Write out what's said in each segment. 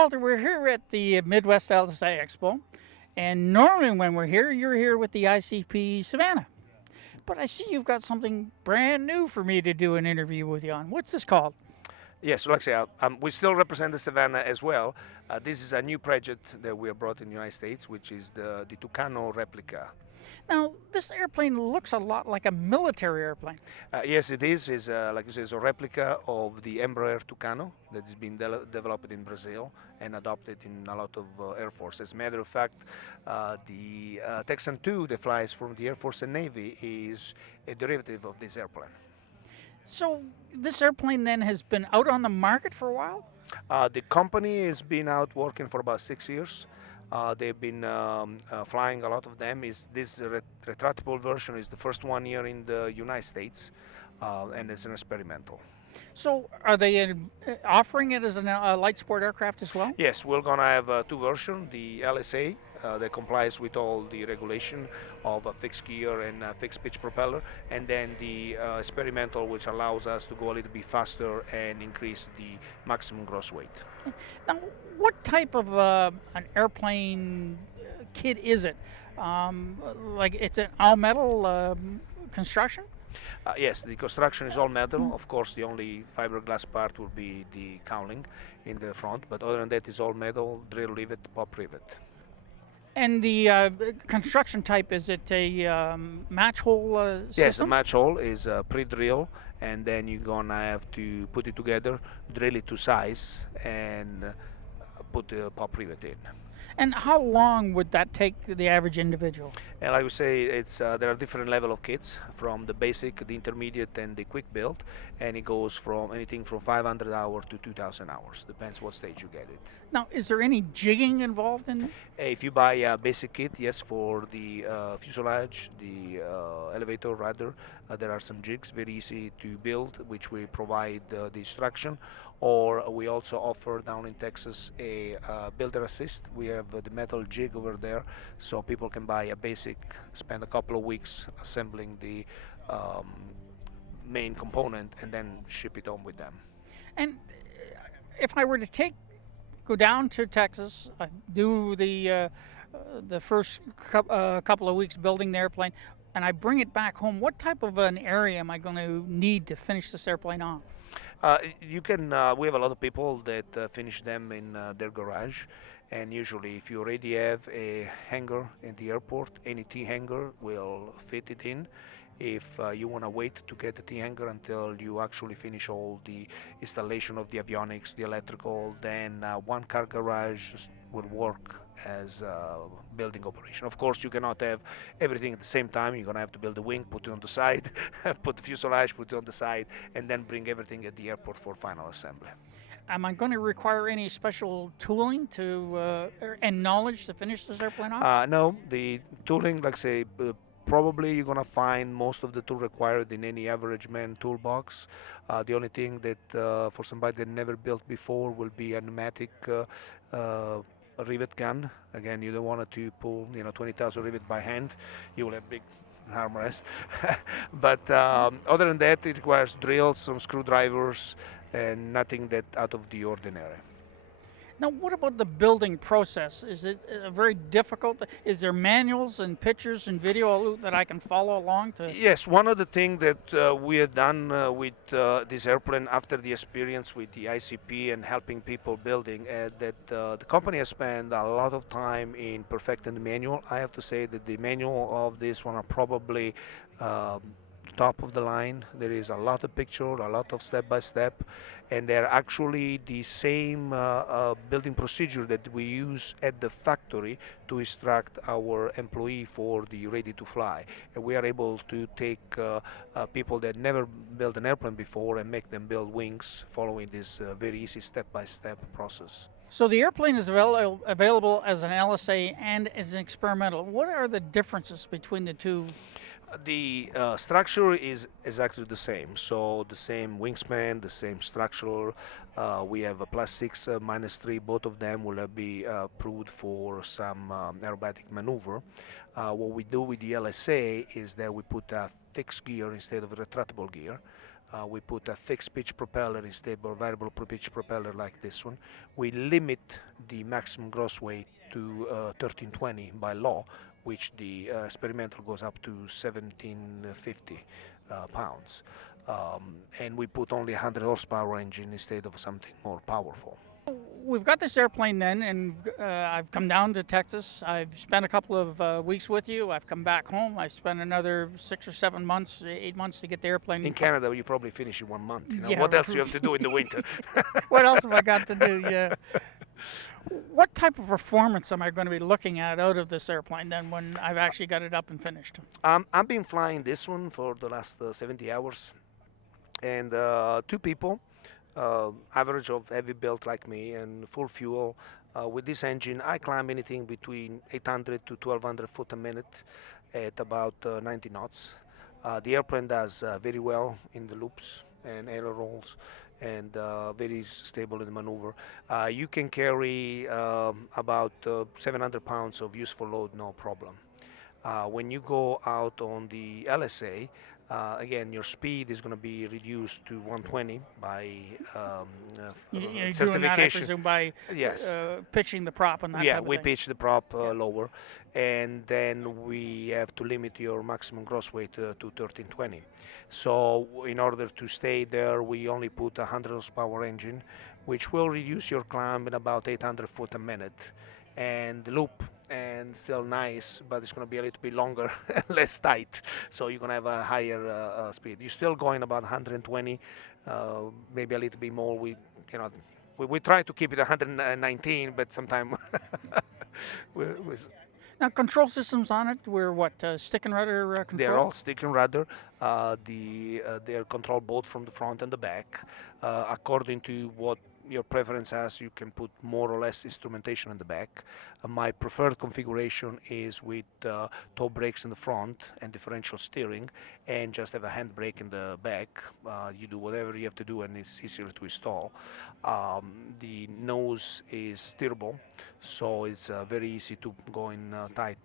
Walter, we're here at the Midwest LSA Expo, and normally when we're here, you're here with the ICP Savannah. But I see you've got something brand new for me to do an interview with you on. What's this called? Yes, Alexia, we still represent the Savannah as well. This is a new project that we have brought in the United States, which is the Tucano replica. Now, this airplane looks a lot like a military airplane. Yes, it is. Is like you say, is a replica of the Embraer Tucano that has been developed in Brazil and adopted in a lot of Air Force. As a matter of fact, the Texan 2 that flies from the Air Force and Navy is a derivative of this airplane. So, this airplane then has been out on the market for a while? The company has been out working for about 6 years. They've been flying a lot of them. Is this retractable version is the first one here in the United States, and it's an experimental. So, are they offering it as a light sport aircraft as well? Yes, we're gonna have two versions. The LSA that complies with all the regulation of a fixed gear and a fixed pitch propeller, and then the experimental, which allows us to go a little bit faster and increase the maximum gross weight. Now, what type of an airplane kit is it? Like it's an all metal construction? Yes, the construction is all metal. Of course, the only fiberglass part will be the cowling in the front, but other than that, is all metal, drill rivet, pop rivet. And the construction type, is it a match hole Yes, the system? match hole is pre-drill, and then you're gonna have to put it together, drill it to size, and put the pop rivet in. And how long would that take the average individual? And like we say, it's there are different level of kits from the basic, the intermediate, and the quick build, and it goes from anything from 500 hours to 2,000 hours. Depends what stage you get it. Now, is there any jigging involved in it? If you buy a basic kit, yes, for the fuselage, the elevator rather, there are some jigs very easy to build, which we provide the instruction. Or we also offer down in Texas a builder assist. We have the metal jig over there, so people can buy a basic, spend a couple of weeks assembling the um, main component, and then ship it home with them. And if I were to go down to Texas, do the first couple of weeks building the airplane, and I bring it back home, what type of an area am I going to need to finish this airplane off? You can. We have a lot of people that finish them in their garage, and usually, if you already have a hangar in the airport, any T hangar will fit it in. If you want to wait to get the T hangar until you actually finish all the installation of the avionics, the electrical, then one car garage will work as a building operation. Of course, you cannot have everything at the same time. You're gonna have to build the wing, put it on the side, put the fuselage, put it on the side, and then bring everything at the airport for final assembly. Am I going to require any special tooling and knowledge to finish this airplane off? No, the tooling, like say, probably you're gonna find most of the tool required in any average man toolbox. The only thing that for somebody that never built before will be a pneumatic rivet gun. Again, you don't want to pull 20,000 rivet by hand. You will have big armrest. But other than that, it requires drills, some screwdrivers, and nothing that out of the ordinary. Now, what about the building process? Is it very difficult? Is there manuals and pictures and video that I can follow along to? Yes, one of the things that we have done with this airplane after the experience with the ICP and helping people building, that the company has spent a lot of time in perfecting the manual. I have to say that the manual of this one are probably um, top of the line. There is a lot of picture, a lot of step by step, and they're actually the same building procedure that we use at the factory to instruct our employee for the ready to fly. And we are able to take people that never built an airplane before and make them build wings following this very easy step by step process. So the airplane is available as an LSA and as an experimental. What are the differences between the two? The structure is exactly the same. So the same wingspan, the same structure. We have a +6, -3. Both of them will be approved for some aerobatic maneuver. What we do with the LSA is that we put a fixed gear instead of a retractable gear. We put a fixed pitch propeller instead of a variable pitch propeller like this one. We limit the maximum gross weight to 1320 by law, which the experimental goes up to 1750 pounds. And we put only 100 horsepower engine instead of something more powerful. We've got this airplane then, and I've come down to Texas. I've spent a couple of weeks with you. I've come back home. I spent another 6 or 7 months, 8 months to get the airplane. In Canada, you probably finish in 1 month. You know? Yeah, What else do you have to do in the winter? What else have I got to do? Yeah. What type of performance am I going to be looking at out of this airplane then when I've actually got it up and finished? I've been flying this one for the last 70 hours, and two people, average of heavy built like me and full fuel. With this engine, I climb anything between 800 to 1200 foot a minute at about 90 knots. The airplane does very well in the loops and air rolls, and very stable in the maneuver. You can carry about 700 pounds of useful load, no problem. When you go out on the LSA, again, your speed is going to be reduced to 120 by You're doing that, I certification. presume, by Yes. pitching the prop and that Yeah, type of we thing. pitch the prop Yeah. lower, and then we have to limit your maximum gross weight to 1320. So in order to stay there, we only put a 100 horsepower engine, which will reduce your climb in about 800 foot a minute, and the loop and still nice, but it's going to be a little bit longer and less tight. So you're going to have a higher speed. You're still going about 120, maybe a little bit more. You know, we try to keep it 119, but sometimes we Now, control systems on it, we're what, stick and rudder they're control? all stick and rudder. They're controlled both from the front and the back. According to what your preference has, you can put more or less instrumentation in the back. My preferred configuration is with toe brakes in the front and differential steering, and just have a handbrake in the back. You do whatever you have to do, and it's easier to install. The nose is steerable, so it's very easy to go in tight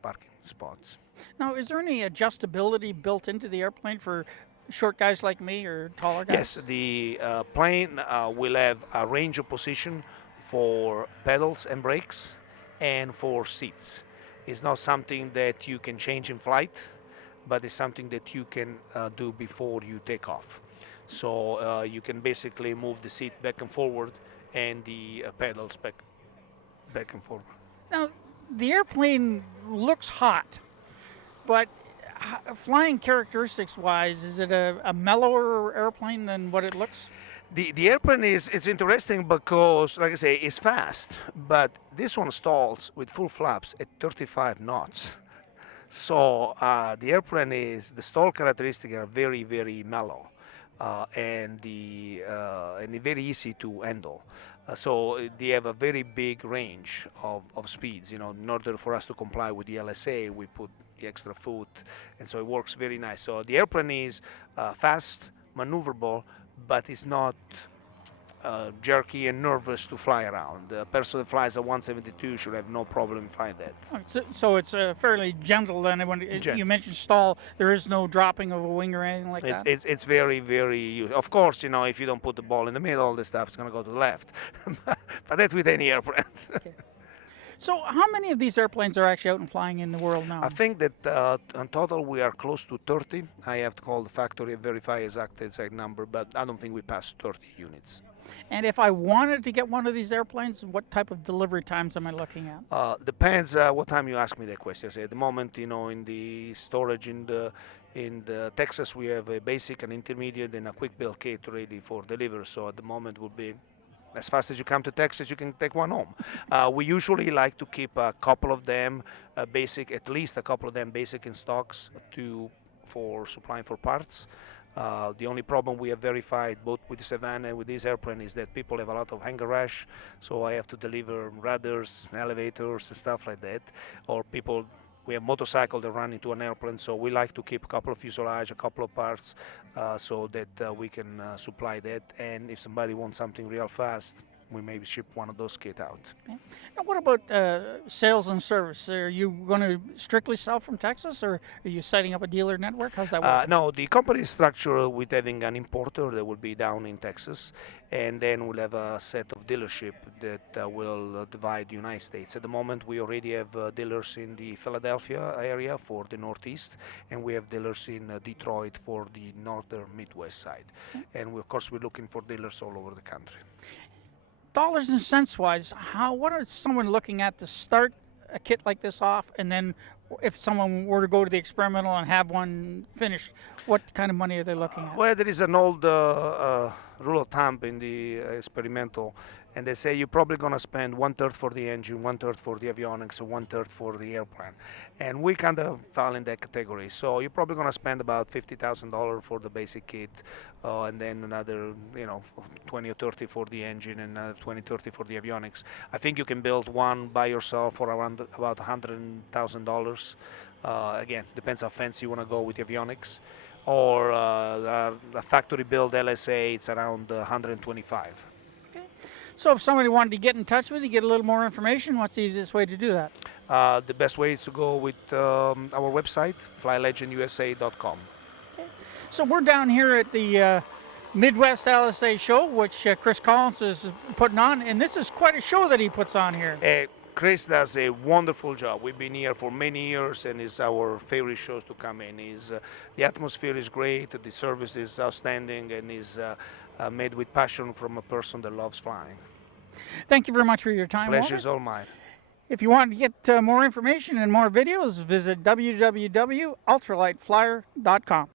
parking spots. Now, is there any adjustability built into the airplane for short guys like me or taller guys? Yes, the plane will have a range of position for pedals and brakes and for seats. It's not something that you can change in flight, but it's something that you can do before you take off. So you can basically move the seat back and forward and the pedals back and forward. Now, the airplane looks hot, but flying characteristics wise, is it a mellower airplane than what it looks? The airplane is it's interesting because, like I say, it's fast, but this one stalls with full flaps at 35 knots. So the airplane the stall characteristics are very very mellow, and very easy to handle. So they have a very big range of speeds. You know, in order for us to comply with the LSA, we put the extra foot, and so it works very nice. So the airplane is fast, maneuverable, but it's not jerky and nervous to fly around. The person that flies a 172 should have no problem flying that. So it's fairly gentle then. When you mentioned stall, there is no dropping of a wing or anything like that? It's very, very, of course, you know, if you don't put the ball in the middle, the stuff is going to go to the left. But that's with any airplanes. Okay. So how many of these airplanes are actually out and flying in the world now? I think that in total we are close to 30. I have to call the factory and verify exact number, but I don't think we passed 30 units. And if I wanted to get one of these airplanes, what type of delivery times am I looking at? Depends what time you ask me that question. At the moment, you know, in the storage in the Texas, we have a basic, an intermediate, and a quick build kit ready for delivery. So at the moment, would be as fast as you come to Texas, you can take one home. We usually like to keep a couple of them basic, at least a couple of them basic in stocks for supplying for parts. The only problem we have verified both with the Savannah and with this airplane is that people have a lot of hangar rash, so I have to deliver rudders, elevators, and stuff like that. Or we have motorcycles that run into an airplane, so we like to keep a couple of fuselage, a couple of parts, so that we can supply that. And if somebody wants something real fast, we maybe ship one of those kits out. Okay. Now, what about sales and service? Are you going to strictly sell from Texas, or are you setting up a dealer network? How's that work? No, the company is structured with having an importer that will be down in Texas, and then we'll have a set of dealership that will divide the United States. At the moment, we already have dealers in the Philadelphia area for the Northeast, and we have dealers in Detroit for the northern Midwest side. And of course, we're looking for dealers all over the country. Dollars and cents wise, what is someone looking at to start a kit like this off, and then if someone were to go to the experimental and have one finished, what kind of money are they looking at? Well, there is an old rule of thumb in the experimental, and they say you're probably going to spend 1/3 for the engine, 1/3 for the avionics, and 1/3 for the airplane. And we kind of fall in that category. So you're probably going to spend about $50,000 for the basic kit, and then another, 20 or 30 for the engine, and another 20, 30 for the avionics. I think you can build one by yourself for around about $100,000. Again, depends how fancy you want to go with the avionics. Or a factory build LSA, it's around 125. Okay. So if somebody wanted to get in touch with you, get a little more information, what's the easiest way to do that? The best way is to go with our website, flylegendusa.com. Okay. So we're down here at the Midwest LSA show, which Chris Collins is putting on, and this is quite a show that he puts on here. Chris does a wonderful job. We've been here for many years, and it's our favorite shows to come in. The atmosphere is great, the service is outstanding, and is made with passion from a person that loves flying. Thank you very much for your time, Pleasure Walter. is all mine. If you want to get more information and more videos, visit www.ultralightflyer.com.